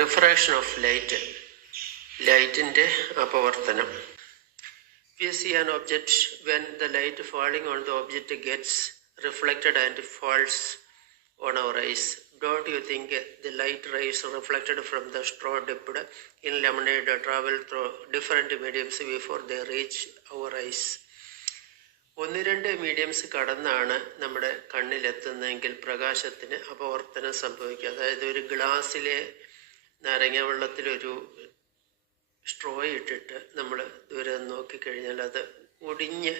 Refraction of light. Light-ന്റെ അപവർത്തനം. We see an object when the light falling on the object gets reflected and falls on our eyes. Don't you think the light rays reflected from the straw dipped in lemonade travel through different mediums before they reach our eyes? ഒന്ന് രണ്ട് mediums കടന്നാണ് നമ്മുടെ കണ്ണിലെത്തുന്നതെങ്കിൽ പ്രകാശത്തിന് അപവർത്തനം സംഭവിക്കുക. അതായത് ഒരു ഗ്ലാസ്സിലെ നാരങ്ങ വെള്ളത്തിലൊരു straw ഇട്ടിട്ട് നമ്മൾ ദൂരെ നോക്കിക്കഴിഞ്ഞാൽ അത് ഒടിഞ്ഞ്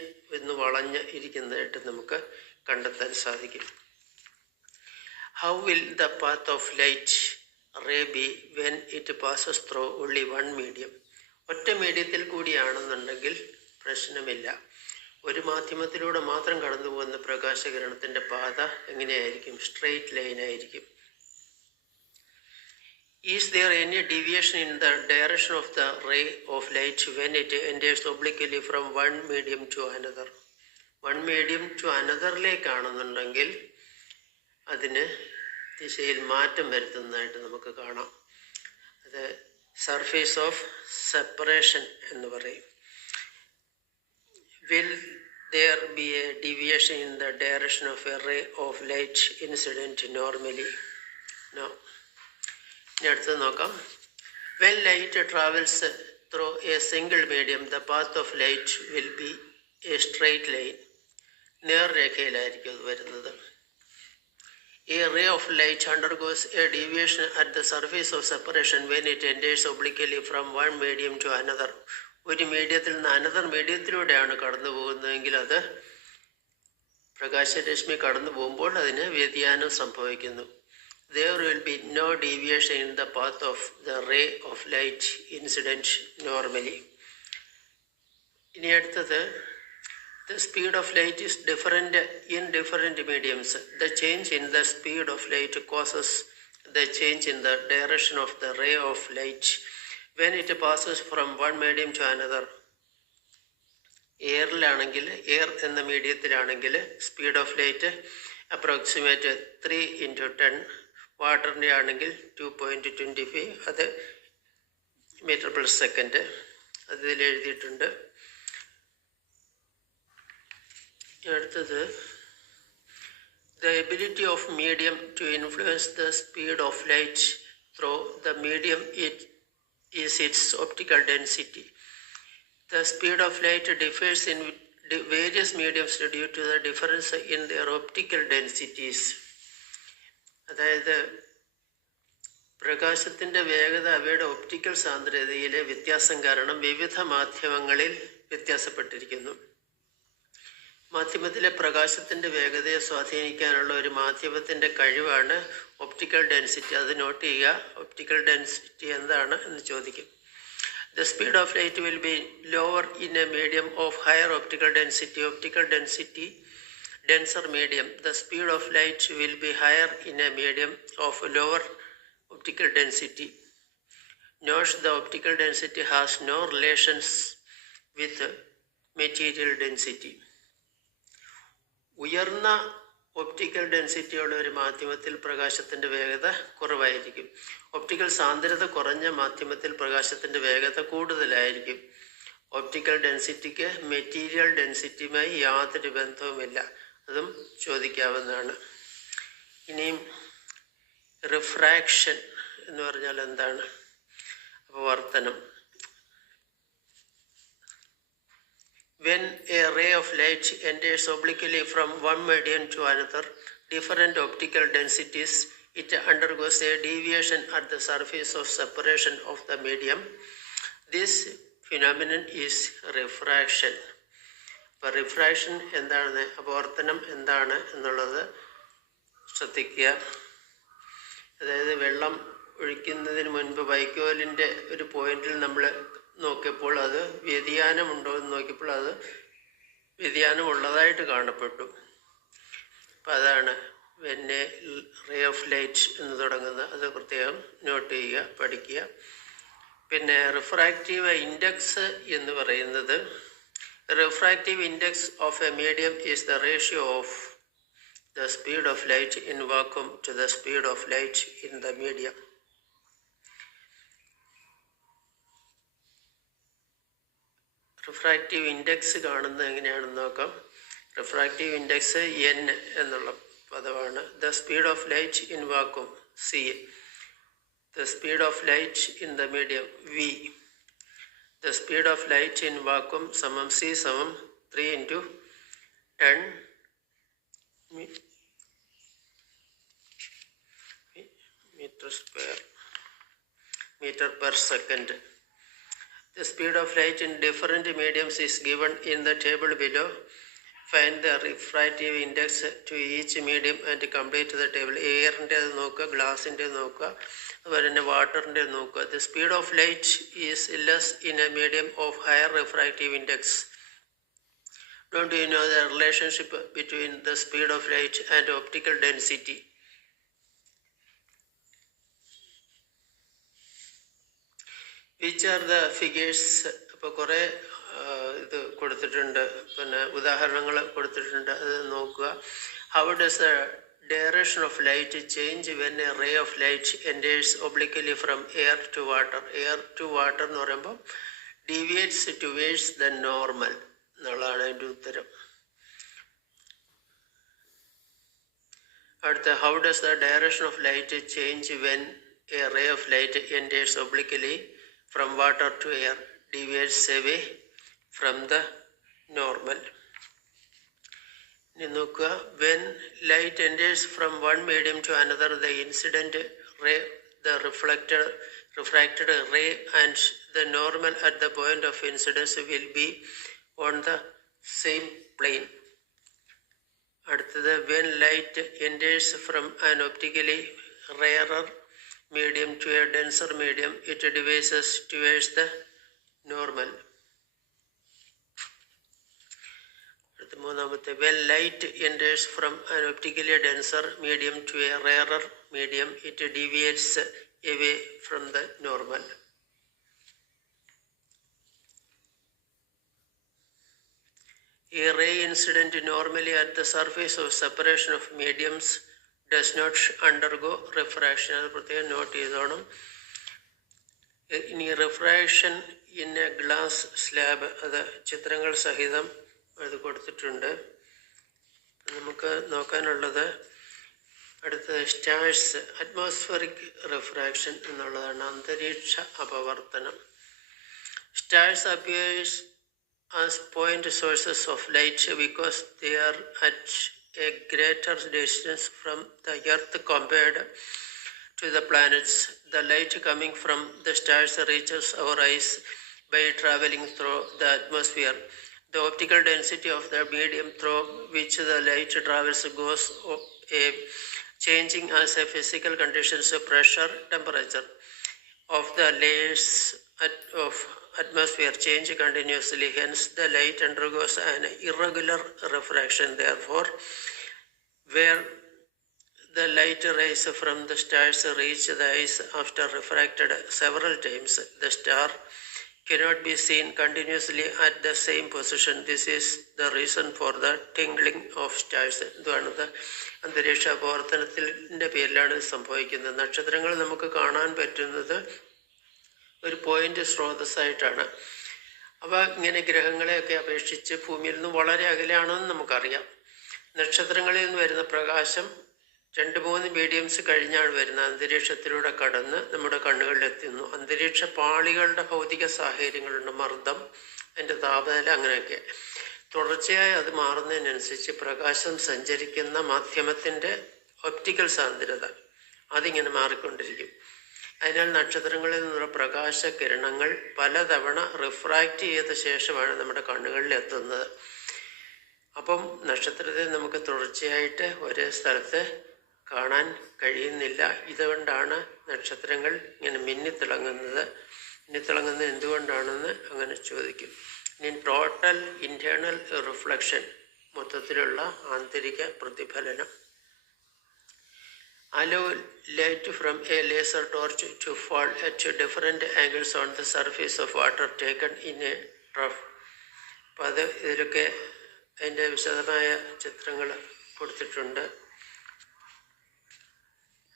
വളഞ്ഞ് ഇരിക്കുന്നതായിട്ട് നമുക്ക് കണ്ടെത്താൻ സാധിക്കും. How will the path of light ray be when it passes through only one medium? ഒറ്റ മീഡിയത്തിൽ കൂടിയാണെന്നുണ്ടെങ്കിൽ പ്രശ്നമില്ല. ഒരു മാധ്യമത്തിലൂടെ മാത്രം കടന്നു പോകുന്ന പ്രകാശകിരണത്തിൻ്റെ പാത എങ്ങനെയായിരിക്കും? സ്ട്രെയിറ്റ് ലൈൻ ആയിരിക്കും. Is there any deviation in the direction of the ray of light when it enters obliquely from one medium to another? One medium to anotherലേക്കാണെന്നുണ്ടെങ്കിൽ അതിന് ദിശയിൽ മാറ്റം വരുത്തുന്നതായിട്ട് നമുക്ക് കാണാം. അത് സർഫേസ് ഓഫ് സെപ്പറേഷൻ എന്ന് പറയും. Will there be a deviation in the direction of a ray of light incident normally? No. ഇനി അടുത്തത് നോക്കാം. When light travels through a single medium, the path of light will be a straight line. നേർരേഖയിലായിരിക്കും അത് വരുന്നത്. A ray of light undergoes a deviation at the surface of separation when it enters obliquely from one medium to another. ഒരു മീഡിയത്തിൽ നിന്ന് another മീഡിയത്തിലൂടെയാണ് കടന്നു പോകുന്നതെങ്കിൽ അത് പ്രകാശരശ്മി കടന്നു പോകുമ്പോൾ അതിന് വ്യതിയാനം സംഭവിക്കുന്നു. There will be no deviation in the path of the ray of light incident normally. ഇനി അടുത്തത്, the speed of light is different in different mediums. The change in the speed of light causes the change in the direction of the ray of light when it passes from one medium to another. എയറിലാണെങ്കിൽ, air എന്ന മീഡിയത്തിലാണെങ്കിൽ speed of light approximate 3 × 10. വാട്ടറിൻ്റെ ആണെങ്കിൽ 2.25, അത് metre per second. അതിൽ എഴുതിയിട്ടുണ്ട്. അടുത്തത്, the ability of medium to influence the speed of light through the medium is its optical density. The speed of light differs in various mediums due to the difference in their optical densities. അതായത് പ്രകാശത്തിൻ്റെ വേഗത അവയുടെ optical സാന്ദ്രതയിലെ വ്യത്യാസം കാരണം വിവിധ മാധ്യമങ്ങളിൽ വ്യത്യാസപ്പെട്ടിരിക്കുന്നു. മാധ്യമത്തിലെ പ്രകാശത്തിൻ്റെ വേഗതയെ സ്വാധീനിക്കാനുള്ള ഒരു മാധ്യമത്തിൻ്റെ കഴിവാണ് ഒപ്റ്റിക്കൽ ഡെൻസിറ്റി. അത് നോട്ട് ചെയ്യുക. ഒപ്റ്റിക്കൽ ഡെൻസിറ്റി എന്താണ് എന്ന് ചോദിക്കും. The speed of light will be lower in a medium of higher optical density. Optical density, denser medium. The speed of light will be higher in a medium of lower optical density. Note the optical density has no relations with material density. ഉയർന്ന optical ഡെൻസിറ്റിയുള്ള ഒരു മാധ്യമത്തിൽ പ്രകാശത്തിൻ്റെ വേഗത കുറവായിരിക്കും. Optical സാന്ദ്രത കുറഞ്ഞ മാധ്യമത്തിൽ പ്രകാശത്തിൻ്റെ വേഗത കൂടുതലായിരിക്കും. ഒപ്റ്റിക്കൽ ഡെൻസിറ്റിക്ക് മെറ്റീരിയൽ ഡെൻസിറ്റിയുമായി യാതൊരു ബന്ധവുമില്ല. അതും ചോദിക്കാവുന്നതാണ്. ഇനിയും റിഫ്രാക്ഷൻ എന്ന് പറഞ്ഞാൽ എന്താണ്? അപവർത്തനം. When a ray of light enters obliquely from one medium to another, different optical densities, it undergoes a deviation at the surface of separation of the medium. This phenomenon is refraction. അപ്പോൾ refraction എന്താണ്, അപവർത്തനം എന്താണ് എന്നുള്ളത് ശ്രദ്ധിക്കുക. അതായത് വെള്ളം ഒഴിക്കുന്നതിന് മുൻപ് വൈക്കോലിൻ്റെ ഒരു പോയിന്റിൽ നമ്മൾ നോക്കിയപ്പോൾ അത് വ്യതിയാനമുണ്ടോ എന്ന് നോക്കിയപ്പോൾ അത് വ്യതിയാനമുള്ളതായിട്ട് കാണപ്പെട്ടു. അപ്പം അതാണ് when a ray of light എന്ന് തുടങ്ങുന്നത്. അത് പ്രത്യേകം നോട്ട് ചെയ്യുക, പഠിക്കുക. പിന്നെ റിഫ്രാക്റ്റീവ് ഇൻഡെക്സ് എന്ന് പറയുന്നത്, refractive index of A medium is the ratio of the speed of light in vacuum to the speed of light in the medium. Refractive index കാണുന്നത് എങ്ങനെയാണെന്ന് നോക്കാം. റിഫ്രാക്റ്റീവ് ഇൻഡെക്സ് എൻ എന്നുള്ള പദമാണ്. The speed of light in vacuum C, the speed of light in the medium V. The speed of light in vacuum സമം C സമം 3 × 10 meter per second. The speed of light in different mediums is given in the table below. Find the refractive index to each medium and complete the table. എയറിൻ്റെ നോക്കുക, ഗ്ലാസിൻ്റെ നോക്കുക, അതുപോലെ തന്നെ വാട്ടറിൻ്റെ നോക്കുക. The speed of light is less in a medium of higher refractive index. Don't you know the relationship between the speed of light and optical density? Which are the figures? അപ്പോൾ കുറേ ഇത് കൊടുത്തിട്ടുണ്ട്, പിന്നെ ഉദാഹരണങ്ങൾ കൊടുത്തിട്ടുണ്ട്, അത് നോക്കുക. How does the direction of light change when a ray of light enters obliquely from air to water? Air to water എന്ന് പറയുമ്പോൾ deviates towards the normal എന്നുള്ളതാണ് അതിൻ്റെ ഉത്തരം. അടുത്ത, how does the direction of light change when a ray of light enters obliquely from water to air? Deviates away from the normal. ഇനി നോക്കുക, when light enters from one medium to another, the incident ray, the refracted ray and the normal at the point of incidence will be on the same plane. അടുത്തത്, when light enters from an optically rarer medium to a denser medium, it deviates towards the normal. അടുത്ത മൂന്നാമത്തെ, when light enters from an optically denser medium to a rarer medium, it deviates away from the normal. A ray incident normally at the surface of separation of mediums does not undergo refraction. അത് പ്രത്യേകം not ചെയ്തോണം. ഇനി refraction in A glass slab, അത് ചിത്രങ്ങൾ സഹിതം അത് കൊടുത്തിട്ടുണ്ട്. നമുക്ക് നോക്കാനുള്ളത് അടുത്ത സ്റ്റാഴ്സ്, അറ്റ്മോസ്ഫിയറിക് റിഫ്രാക്ഷൻ എന്നുള്ളതാണ്, അന്തരീക്ഷ അപവർത്തനം. Stars appears as point sources of light because they are at a greater distance from the earth compared to the planets. The light coming from the stars reaches our eyes by traveling through the atmosphere. The optical density of the medium through which the light travels goes changing as a physical conditions, pressure, temperature of the layers of atmosphere change continuously. Hence the light undergoes an irregular refraction. Therefore, where the light rays from the stars reach the eyes after refracted several times, the star cannot be seen continuously at the same position. This is the reason for the tingling of stars. ഇതാണ് അന്തരീക്ഷ അപവർത്തനത്തിൻ്റെ പേരിലാണ് സംഭവിക്കുന്നത്. നക്ഷത്രങ്ങൾ നമുക്ക് കാണാൻ പറ്റുന്നത് ഒരു point സ്രോതസ്സായിട്ടാണ്. അപ്പോൾ ഇങ്ങനെ ഗ്രഹങ്ങളെയൊക്കെ അപേക്ഷിച്ച് ഭൂമിയിൽ നിന്ന് വളരെ അകലെയാണെന്ന് നമുക്കറിയാം. നക്ഷത്രങ്ങളിൽ നിന്ന് വരുന്ന പ്രകാശം 2-3 മീഡിയംസ് കഴിഞ്ഞാണ് വരുന്നത്, അന്തരീക്ഷത്തിലൂടെ കടന്ന് നമ്മുടെ കണ്ണുകളിലെത്തുന്നു. അന്തരീക്ഷ പാളികളുടെ ഭൗതിക സാഹചര്യങ്ങളുണ്ട്, മർദ്ദം, അതിൻ്റെ താപനില, അങ്ങനെയൊക്കെ തുടർച്ചയായി അത് മാറുന്നതിനനുസരിച്ച് പ്രകാശം സഞ്ചരിക്കുന്ന മാധ്യമത്തിൻ്റെ ഒപ്റ്റിക്കൽ സാന്ദ്രത അതിങ്ങനെ മാറിക്കൊണ്ടിരിക്കും. അതിനാൽ നക്ഷത്രങ്ങളിൽ നിന്നുള്ള പ്രകാശകിരണങ്ങൾ പലതവണ റിഫ്രാക്റ്റ് ചെയ്ത ശേഷമാണ് നമ്മുടെ കണ്ണുകളിൽ എത്തുന്നത്. അപ്പം നക്ഷത്രത്തെ നമുക്ക് തുടർച്ചയായിട്ട് ഒരേ സ്ഥലത്ത് കാണാൻ കഴിയുന്നില്ല. ഇതുകൊണ്ടാണ് നക്ഷത്രങ്ങൾ ഇങ്ങനെ മിന്നിത്തിളങ്ങുന്നത്. എന്തുകൊണ്ടാണെന്ന് അങ്ങനെ ചോദിക്കും. ഇനി ടോട്ടൽ ഇൻറ്റേർണൽ റിഫ്ലക്ഷൻ, മൊത്തത്തിലുള്ള ആന്തരിക പ്രതിഫലനം. Allow light from a laser torch to fall at different angles on the surface of water taken in a rough. അപ്പോൾ അത് ഇതിലൊക്കെ അതിൻ്റെ വിശദമായ ചിത്രങ്ങൾ കൊടുത്തിട്ടുണ്ട്.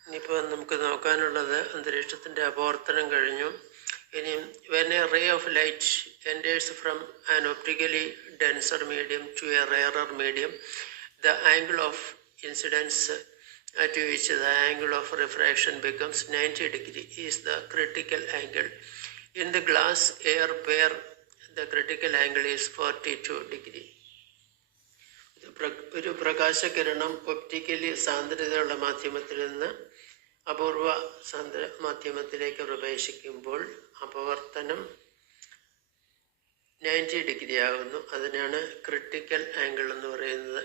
ഇനിയിപ്പോൾ നമുക്ക് നോക്കാനുള്ളത് അന്തരീക്ഷത്തിൻ്റെ അപവർത്തനം കഴിഞ്ഞു. ഇനി when a ray of light enters from an optically denser medium to a rarer medium, the angle of incidence at which the angle of refraction becomes 90 degree is the critical angle. In the glass air pair, the critical angle is 42 degree. ഒരു പ്രകാശകിരണം optically സാന്ദ്രതയുള്ള മാധ്യമത്തിൽ നിന്ന് അപൂർവ സാന്ദ്ര മാധ്യമത്തിലേക്ക് പ്രവേശിക്കുമ്പോൾ അപവർത്തനം 90 degree ആകുന്നു. അതിനാണ് critical angle എന്ന് പറയുന്നത്.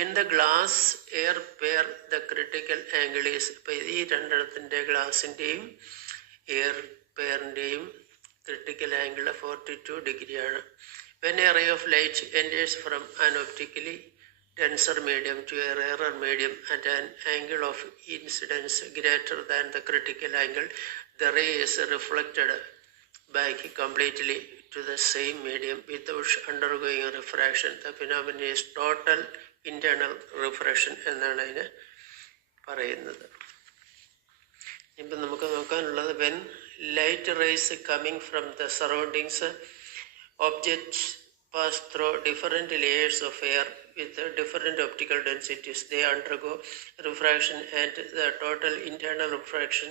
In the glass air pair the critical angle is, ഇപ്പം ഈ രണ്ടെണ്ണത്തിൻ്റെ ഗ്ലാസിൻ്റെയും എയർ പെയറിൻ്റെയും ക്രിട്ടിക്കൽ ആംഗിൾ 42 ഡിഗ്രിയാണ്. When a ray of light enters from an optically denser medium to a rarer medium at an angle of incidence greater than the critical angle, the ray is reflected back completely to the same medium without undergoing refraction. The phenomenon is total internal refraction എന്നാണ് അതിന് പറയുന്നത്. ഇപ്പം നമുക്ക് നോക്കാനുള്ളത്, when light rays coming from the surroundings, objects pass through different layers of air with different optical densities. They undergo refraction and the total internal refraction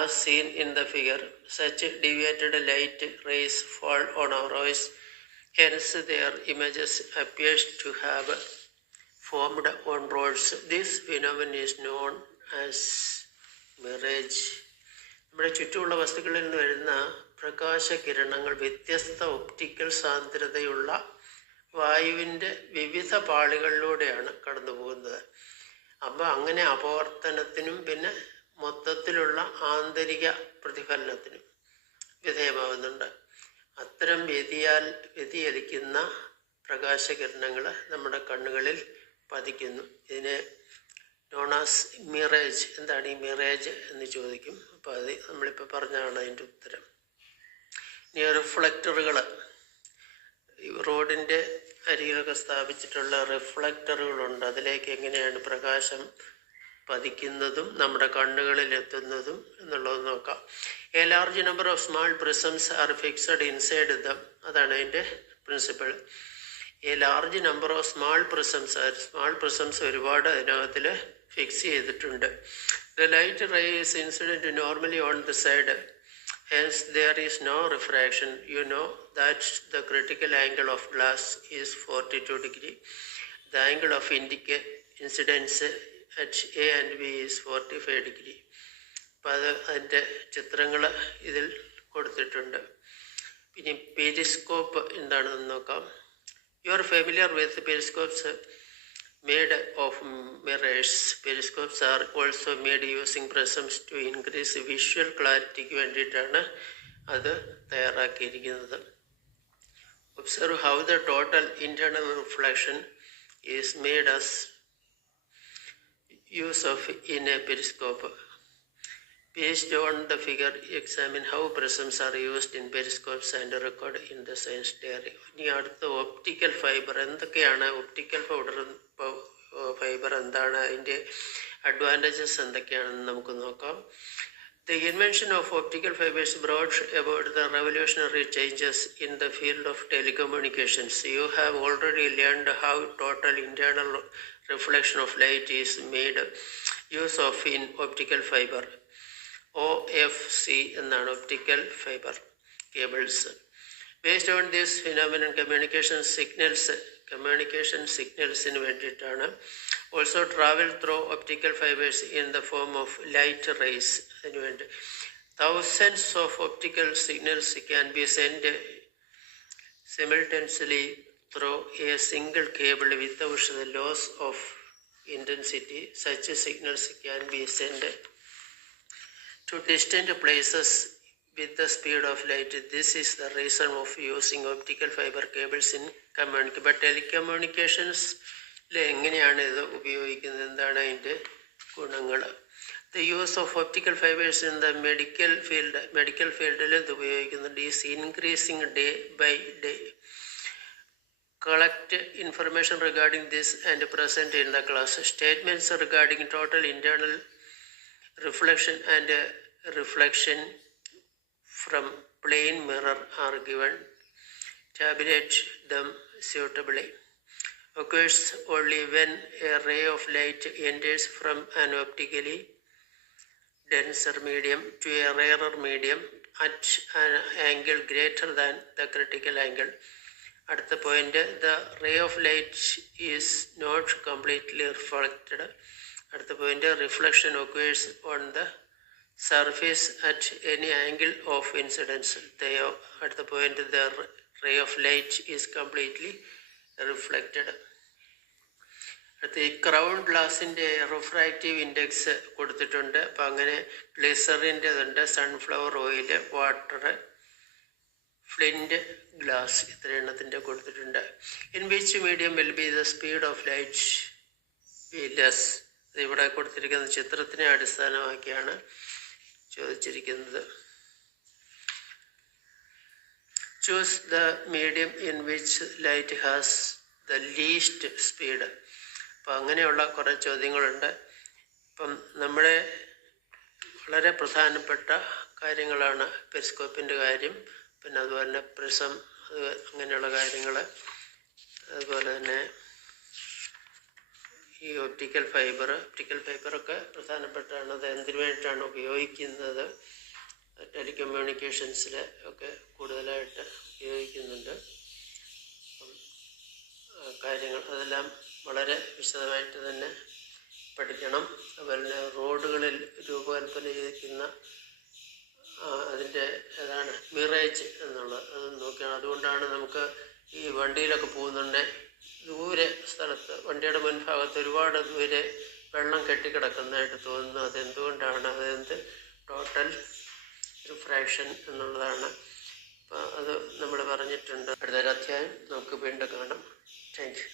as seen in the figure. Such deviated light rays fall on our eyes, hence their images appears to have formed on rods. This phenomenon is known as mirage. നമ്മുടെ ചുറ്റുമുള്ള വസ്തുക്കളിൽ നിന്ന് വരുന്ന പ്രകാശകിരണങ്ങൾ വ്യത്യസ്ത optical സാന്ദ്രതയുള്ള വായുവിൻ്റെ വിവിധ പാളികളിലൂടെയാണ് കടന്നു പോകുന്നത്. അപ്പോൾ അങ്ങനെ അപവർത്തനത്തിനും പിന്നെ മൊത്തത്തിലുള്ള ആന്തരിക പ്രതിഫലനത്തിനും വിധേയമാവുന്നുണ്ട്. അത്തരം വ്യതിചലിക്കുന്ന പ്രകാശകിരണങ്ങൾ നമ്മുടെ കണ്ണുകളിൽ പതിക്കുന്നു. ഇതിനെ നോണാസ് മിറേജ്. എന്താണ് ഈ മിറേജ് എന്ന് ചോദിക്കും. അപ്പോൾ അത് നമ്മളിപ്പോൾ പറഞ്ഞതാണ് അതിൻ്റെ ഉത്തരം. ഇനി റിഫ്ലക്ടറുകൾ, റോഡിൻ്റെ അരികിലൊക്കെ സ്ഥാപിച്ചിട്ടുള്ള റിഫ്ലക്ടറുകളുണ്ട്. അതിലേക്ക് എങ്ങനെയാണ് പ്രകാശം പതിക്കുന്നതും നമ്മുടെ കണ്ണുകളിൽ എത്തുന്നതും എന്നുള്ളത് നോക്കാം. A large number of small prisms are fixed inside them. അതാണ് അതിൻ്റെ principle. A large number of small prisms ഒരുപാട് അതിനകത്തിൽ ഫിക്സ് ചെയ്തിട്ടുണ്ട്. The light ray is incident normally on the side, hence there is no refraction. You know that the critical angle of glass is 42 degree. The angle of incidence at A and B is 45 degree. അപ്പോൾ അതിൻ്റെ ചിത്രങ്ങൾ ഇതിൽ കൊടുത്തിട്ടുണ്ട്. ഇനി Periscope എന്താണെന്ന് നോക്കാം. You are familiar with periscopes made of mirrors. Periscopes are also made using prisms to increase visual clarity ക്ക് വേണ്ടിയിട്ടാണ് അത് തയ്യാറാക്കിയിരിക്കുന്നത്. Observe how the total internal reflection is made as use of in a periscope. Based on the figure, examine how prisms are used in periscopes and record in the science diary. ഇനി അടുത്ത optical fibre എന്തൊക്കെയാണ്, optical fibre എന്താണ്, അതിൻ്റെ advantages എന്തൊക്കെയാണെന്ന് നമുക്ക് നോക്കാം. The invention of optical fibers brought about the revolutionary changes in the field of telecommunications. You have already learned how total internal reflection of light is made use of in optical fiber. OFC എന്നാണ് optical fiber cables. Based on this phenomenon, communication signalsന് വേണ്ടിയിട്ടാണ്. Also travel through optical fibers in the form of light rays. അതിനു വേണ്ടി thousands of optical signals can be sent simultaneously through a single cable without the loss of intensity. Such signals can be sent to distant places with the speed of light. This is the reason of using optical fiber cables in communication. But telecommunications എങ്ങനെയാണ് ഇത് ഉപയോഗിക്കുന്നത്, എന്താണ് അതിൻ്റെ ഗുണങ്ങൾ? The use of optical fibers in the medical ഫീൽഡിൽ ഇത് ഉപയോഗിക്കുന്നുണ്ട്. Is increasing day by day. Collect information regarding this and present in the class. Statements regarding total internal reflection and reflection from plane mirror are given tabulate them suitably. Occurs only when a ray of light enters from an optically denser medium to a rarer medium at an angle greater than the critical angle. At the point, the ray of light is not completely reflected. At the point, reflection occurs on the surface at any angle of incidence. At the point, the ray of light is completely reflected. അടുത്ത ഈ crown ഗ്ലാസിൻ്റെ refractive index കൊടുത്തിട്ടുണ്ട്. അപ്പം അങ്ങനെ ഗ്ലിസറിൻ്റെതുണ്ട്, sunflower oil, water, flint, glass, ഇത്ര എണ്ണത്തിൻ്റെ കൊടുത്തിട്ടുണ്ട്. In which medium will be the speed of light be less. ഇവിടെ കൊടുത്തിരിക്കുന്ന ചിത്രത്തിനെ അടിസ്ഥാനമാക്കിയാണ് ചോദിച്ചിരിക്കുന്നത്. Choose the medium in which light has the least speed. അപ്പം അങ്ങനെയുള്ള കുറേ ചോദ്യങ്ങളുണ്ട്. ഇപ്പം നമ്മുടെ വളരെ പ്രധാനപ്പെട്ട കാര്യങ്ങളാണ് പെരിസ്കോപ്പിൻ്റെ കാര്യം, പിന്നെ അതുപോലെ തന്നെ പ്രിസം, അങ്ങനെയുള്ള കാര്യങ്ങൾ. അതുപോലെ തന്നെ ഈ ഒപ്റ്റിക്കൽ ഫൈബറൊക്കെ പ്രധാനപ്പെട്ടാണ്. അത് എന്തിനു വേണ്ടിയിട്ടാണ് ഉപയോഗിക്കുന്നത്? ടെലികമ്മ്യൂണിക്കേഷൻസിൽ ഒക്കെ കൂടുതലായിട്ട് ഉപയോഗിക്കുന്നുണ്ട്. കാര്യങ്ങൾ അതെല്ലാം വളരെ വിശദമായിട്ട് തന്നെ പഠിക്കണം. അതുപോലെ തന്നെ റോഡുകളിൽ രൂപകൽപ്പന ചെയ്തിരിക്കുന്ന അതിൻ്റെ ഏതാണ് മിറേജ് എന്നുള്ളത് അത് നോക്കിയാണ്. അതുകൊണ്ടാണ് നമുക്ക് ഈ വണ്ടിയിലൊക്കെ പോകുന്നുണ്ട്, ദൂരെ സ്ഥലത്ത് വണ്ടിയുടെ മുൻഭാഗത്ത് ഒരുപാട് ദൂരെ വെള്ളം കെട്ടിക്കിടക്കുന്നതായിട്ട് തോന്നുന്നു. അതെന്തുകൊണ്ടാണ്? അതെന്ത് ടോട്ടൽ റിഫ്രാക്ഷൻ എന്നുള്ളതാണ്. അപ്പം അത് നമ്മൾ പറഞ്ഞിട്ടുണ്ട്. അടുത്തൊരു അധ്യായം നമുക്ക് വീണ്ടും കാണാം. Thank you.